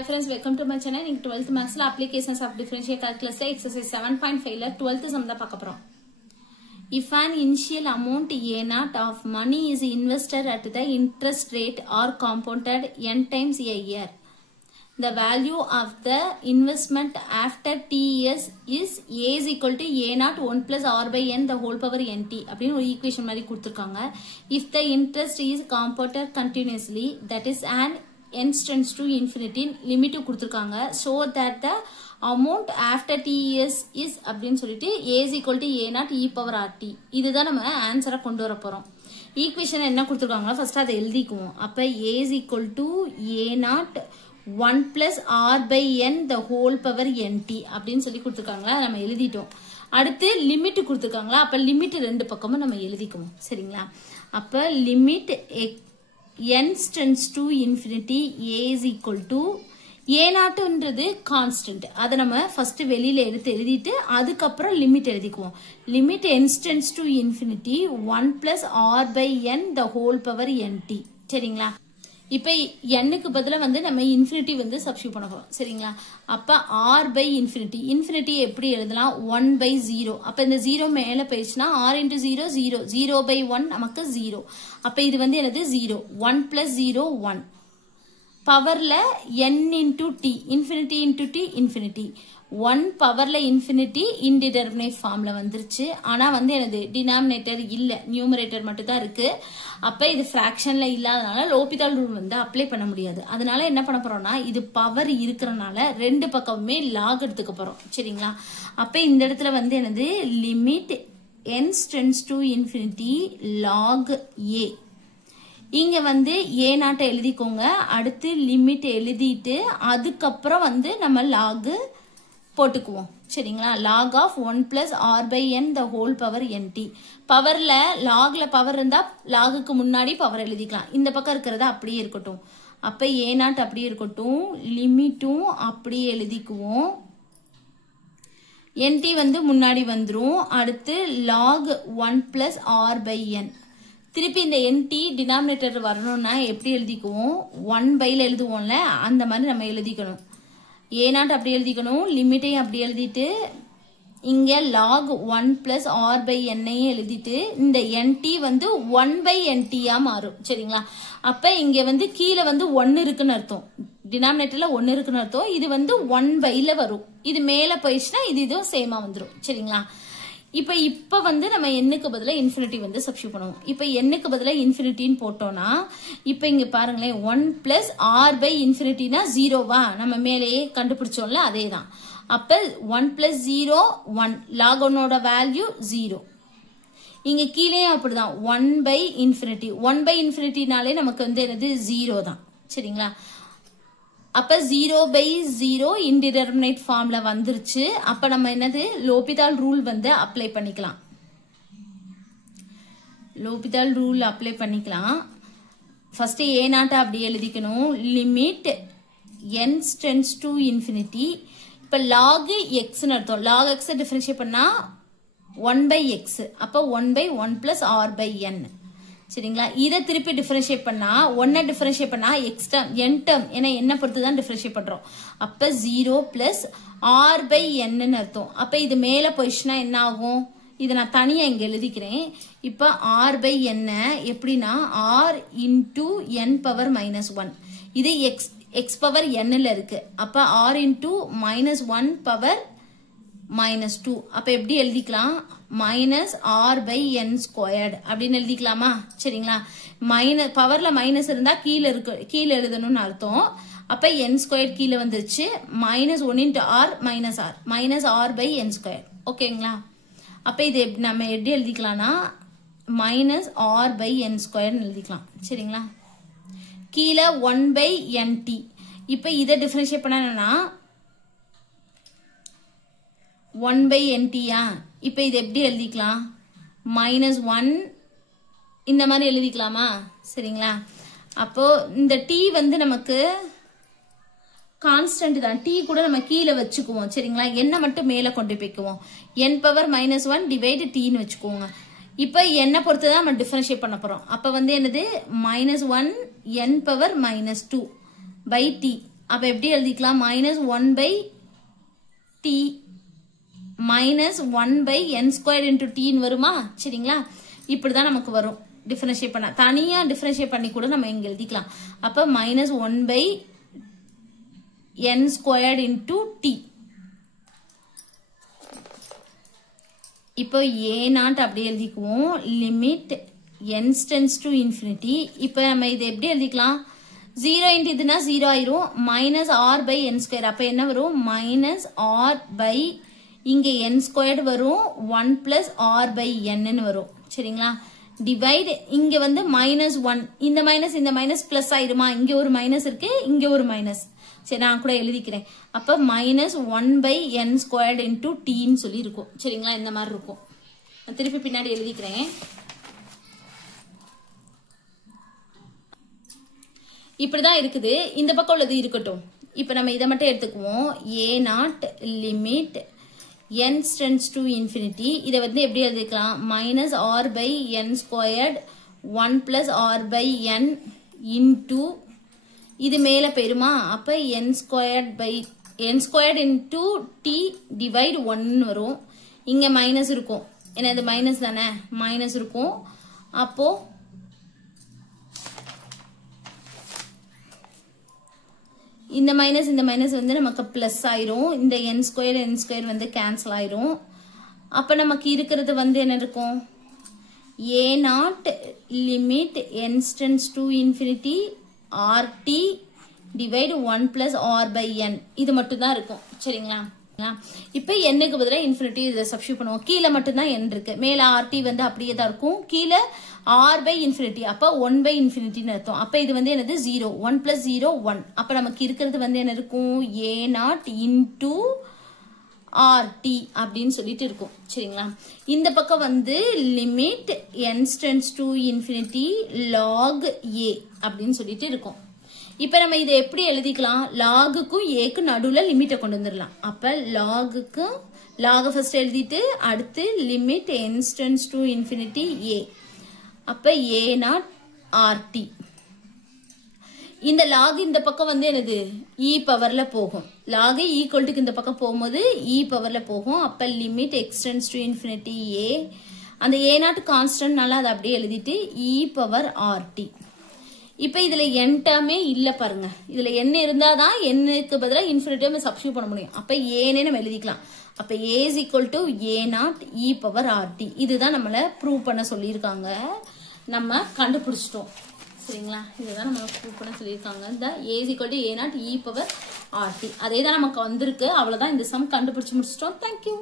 Hi friends, welcome to my channel. In 12th Maths applications of differential calculus exercise 7.5 12th sum da paakaporam. If an initial amount A0 of money is invested at the interest rate or compounded n times a year, the value of the investment after t years is A is equal to A0 1 plus R by n the whole power nt. அப்படின்னு ஒரு equation மாதிரி கொடுத்திருக்காங்க. If the interest is compounded continuously, that is an n tends to infinity, limit கொடுத்திருக்காங்க. So that the amount after t years is அப்படின்னு சொல்லிட்டு A is equal to A0 e power RT. இதுதான் நம்ம ஆன்சரை கொண்டு வர போறோம். ஈக்குவேஷன் என்ன கொடுத்திருக்காங்களோ ஃபர்ஸ்ட் அதை எழுதிக்குவோம். அப்ப A is equal to A0 1 plus R by n the whole power nt அப்படின்னு சொல்லி கொடுத்திருக்காங்களா, நம்ம எழுதிட்டோம். அடுத்து லிமிட் கொடுத்திருக்காங்களா, அப்ப லிமிட் ரெண்டு பக்கமும் நம்ம எழுதிக்குவோம். சரிங்களா? அப்ப limit n tends to infinity A is equal to A0ன்றது கான்ஸ்டன்ட். அதை நம்ம ஃபர்ஸ்ட் வெளியில எடுத்து எழுதிட்டு அதுக்கப்புறம் லிமிட் எழுதிக்குவோம். Limit n tends to infinity 1 plus R by n the whole power nt. சரிங்களா? இப்ப n-க்கு பதிலா வந்து நம்ம இன்ஃபினிட்டி வந்து சப்ஸ்டிட்யூட் பண்ண போறோம். சரிங்களா? அப்ப r by infinity, இன்ஃபினிட்டி எப்படி எழுதலாம்? 1 by 0. அப்ப இந்த 0 மேல போயிடுச்சுன்னா r into 0 0, 0 by 1 நமக்கு 0. அப்ப இது வந்து என்னது 0, 1 plus 0 1. பவர்ல n into t, infinity into t infinity. 1 பவர்ல infinity indeterminate ஃபார்ம்ல வந்துருச்சு. ஆனா வந்து என்னது டினாமினேட்டர் இல்ல, நியூமரேட்டர் மட்டும் தான் இருக்கு. அப்ப இது ஃபிராக்ஷன்ல இல்லாதனால லோபிதால் ரூல் வந்து அப்ளை பண்ண முடியாது. அதனால என்ன பண்ண போறோம்னா, இது பவர் இருக்கறனால ரெண்டு பக்கமுமே லாக் எடுத்துக்க போறோம். சரிங்களா? அப்ப இந்த இடத்துல வந்து என்னது limit n tends to infinity log a. இங்க வந்து A0 எழுதிக்கோங்க. அடுத்து லிமிட் எழுதிட்டு அதுக்கப்புறம் வந்து நம்ம லாக் போட்டுக்குவோம். சரிங்களா? log of 1 plus R by n the whole power nt. பவர்ல லாக்ல பவர் இருந்தா லாகுக்கு முன்னாடி பவர் எழுதிக்கலாம். இந்த பக்கம் இருக்கிறது அப்படியே இருக்கட்டும். அப்ப A0 அப்படியே இருக்கட்டும், லிமிட்டும் அப்படியே எழுதிக்குவோம். nt வந்து முன்னாடி வந்துரும். அடுத்து log 1 plus R by n. திருப்பி இந்த nt டினாமினேட்டர் வரணும்னா எப்படி எழுதிக்குவோம்? 1 பைல எழுதுவோம்ல, அந்த மாதிரி நம்ம எழுதிக்கணும். A0 அப்படி எழுதிக்கணும், லிமிட்டையும் அப்படி எழுதிட்டு இங்க log 1 plus R by n எழுதிட்டு இந்த nt வந்து 1 by nt மாறும். சரிங்களா? அப்ப இங்க வந்து கீழே வந்து 1 இருக்குன்னு அர்த்தம், டினாமினேட்டர்ல 1 இருக்குன்னு அர்த்தம். இது வந்து 1 பைல வரும். இது மேல போயிடுச்சுன்னா இதுவும் சேமா வந்துரும். சரிங்களா? இப்ப வந்து நம்ம n-க்கு பதிலா இன்ஃபினிட்டி வந்து சப்ஸ்டிட்யூட் பண்ணுவோம். இப்ப n-க்கு பதிலா இன்ஃபினிட்டின்னு போட்டோம்னா இப்ப இங்க பாருங்களேன், 1 plus R by infinity-னா 0வா, நம்ம மேலேயே கண்டுபிடிச்சோம்ல, அதேதான். அப்ப 1 plus 0 1, log 1ஓட வேல்யூ 0. இங்க கீழே அப்படிதான் 1 by infinity, 1 by infinity-னாலே நமக்கு வந்து என்னது 0 தான். சரிங்களா? அப்ப 0 by 0 indeterminate ஃபார்ம்ல வந்துருச்சு. அப்ப நம்ம என்னது லோபிதால் ரூல் வந்து அப்ளை பண்ணிக்கலாம். லோபிதால் ரூல் அப்ளை பண்ணிக்கலாம். ஃபர்ஸ்ட் A0 அப்படி எழுதிக்கணும். Limit n tends to infinity. இப்ப log x ன்னு அர்த்தம். log x டிஃபரன்ஷியேட் பண்ணா 1 by x. அப்ப 1 by 1 plus R by n. சரிங்களா? இதை திருப்பி டிஃபரன்ஷியேட் பண்ணா 1 டிஃபரன்ஷியேட் பண்ணா x டேர்ம் n டேர்ம், ஏன்னா என்ன பொறுத்து தான் டிஃபரன்ஷியேட் பண்றோம். அப்ப 0 பிளஸ் R by n ன்னு அர்த்தம். அப்ப இது மேல போயிடுச்சுன்னா என்ன ஆகும்? இதை நான் தனியா இங்க எழுதிக்கிறேன். இப்ப R by n எப்படின்னா R into n power minus 1. இது x power n ல இருக்கு. அப்ப R into minus 1 power minus 2. அப்ப எப்படி எழுதிக்கலாம்? minus R by n squared அப்படின்னு எழுதிக்கலாமா? சரிங்களா? மைனஸ் பவர்ல மைனஸ் இருந்தா கீழே எழுதணும்னு அர்த்தம். அப்ப n squared கீழே வந்துருச்சு. minus 1 into R minus R, minus R by n squared. ஓகேங்களா? அப்ப இது நம்ம எப்படி எழுதிக்கலாம்னா minus R by n squared எழுதிக்கலாம். சரிங்களா? கீழே 1 by nt. இப்ப இதை டிஃபரன்ஷியேட் பண்ணா 1 by nt-யா? இப்ப இது எப்படி எழுதிக்கலாம்? minus 1 இந்த மாதிரி எழுதிக்கலாமா? சரிங்களா? அப்போ இந்த t வந்து நமக்கு கான்ஸ்டன்ட் தான். t கூட நம்ம கீழே வச்சுக்குவோம். சரிங்களா? n மட்டும் மேல கொண்டு போய்க்குவோம். n power minus 1 divide t ன்னு வச்சுக்கோங்க. இப்ப n பொறுத்து தான் நம்ம டிஃபரன்ஷியேட் பண்ண போறோம். அப்ப வந்து என்னது minus 1 n power minus 2 by t. அப்ப எப்படி எழுதிக்கலாம் minus 1/t minus 1/n² into டீன்னு வருமா சரிங்களா இப்படிதான் நமக்கு வரும் டிஃபரன்ஷியேட் பண்ண தனியா டிஃபரன்ஷியேட் பண்ணி கூட நம்ம இங்க எழுதிக்கலாம் அப்ப மைனஸ் 1/n² இன்டூ டி இப்போ a0 அப்படியே எழுதிக்குவோம் limit n tends to infinity இப்போ நம்ம இதை எப்படி எழுதிக்கலாம் 0 இன்டு இதுனா 0 ஆயிரும் மைனஸ் r/n² அப்ப என்ன வரும் மைனஸ் r/ இங்க n² வரும் 1 பிளஸ் r/n வரும் சரிங்களா டிவைட் இங்க வந்து மைனஸ் 1 இந்த மைனஸ் பிளஸ் ஆயிருமா இங்க ஒரு மைனஸ் இருக்கு இங்க ஒரு மைனஸ் சரி நான் கூட எழுதிக்கிறேன் அப்ப மைனஸ் 1/n² இன்டூ டீன்னு சொல்லி இருக்கும் சரிங்களா இந்த மாதிரி இருக்கும் நான் திருப்பி பின்னாடி எழுதிக்கிறேன் இப்படிதான் இருக்குது இந்த பக்கம் உள்ளது இருக்கட்டும் இப்ப நம்ம இதை மட்டும் எடுத்துக்குவோம் a0 limit n tends to infinity இதை வந்து எப்படி எழுதிக்கலாம் minus r/n² 1 plus r/n into இது மேல பெருமா அப்ப n² இன்டூ t டிவைட் 1 வரும் இங்க மைனஸ் இருக்கும் ஏன்னா இது மைனஸ் தானே மைனஸ் இருக்கும் அப்போ இந்த மைனஸ் வந்து நமக்கு பிளஸ் ஆயிரும் இந்த n² வந்து கேன்சல் ஆயிரும் அப்ப நமக்கு இருக்கிறது வந்து என்ன இருக்கும் a0 limit n tends to infinity rt divide 1 plus r/n இது மட்டும் தான் இருக்கும் சரிங்களா இப்ப n-க்கு பதிலா இன்ஃபினிட்டி இதை சப்ஸ்டிட்யூட் பண்ணுவோம் கீழே மட்டும் தான் n இருக்கு மேல rt வந்து அப்படியே தான் இருக்கும் கீழே r/infinity அப்ப 1/infinity அர்த்தம் அப்ப இது வந்து என்னது 0 1 பிளஸ் 0 1 அப்ப நமக்கு இருக்கிறது வந்து என்ன இருக்கும் a0 இன்டூ rt அப்படின்னு சொல்லிட்டு இருக்கும் சரிங்களா இந்த பக்கம் வந்து limit n tends to infinity log a அப்படின்னு சொல்லிட்டு இருக்கும் இப்ப நம்ம இதை எப்படி எழுதிக்கலாம் லாகுக்கும் ஏக்கு நடுவுல லிமிட்டை கொண்டு வந்துடலாம் அப்ப லாகுக்கு லாக ஃபர்ஸ்ட் எழுதிட்டு அடுத்து limit n tends to infinity a அப்ப a0 rt இந்த லாக் இந்த பக்கம் வந்து என்னது e பவர்ல போகும் லாக் ஈக்குவல்ட்டுக்கு இந்த பக்கம் போகும்போது e பவர்ல போகும் அப்ப limit x tends to infinity a அந்த a0 கான்ஸ்டன்ட்னால அதை அப்படியே எழுதிட்டு e பவர் rt இப்ப இதுல n டேர்மே இல்ல பாருங்க இதுல n இருந்தாதான் n-க்கு பதிலா இன்ஃபினிட்டி சப்ஸ்டிட்யூட் பண்ண முடியும் அப்ப a-னே நம்ம எழுதிக்கலாம் அப்ப a is equal to a0 e power rt இதுதான் நம்மள ப்ரூவ் பண்ண சொல்லியிருக்காங்க நம்ம கண்டுபிடிச்சிட்டோம் சரிங்களா இதுதான் நம்ம ப்ரூவ் பண்ண சொல்லியிருக்காங்க இந்த a is equal to a0 e power rt அதே தான் நமக்கு வந்திருக்கு அவ்வளவுதான் இந்த சம் கண்டுபிடிச்சு முடிச்சிட்டோம் தேங்க்யூ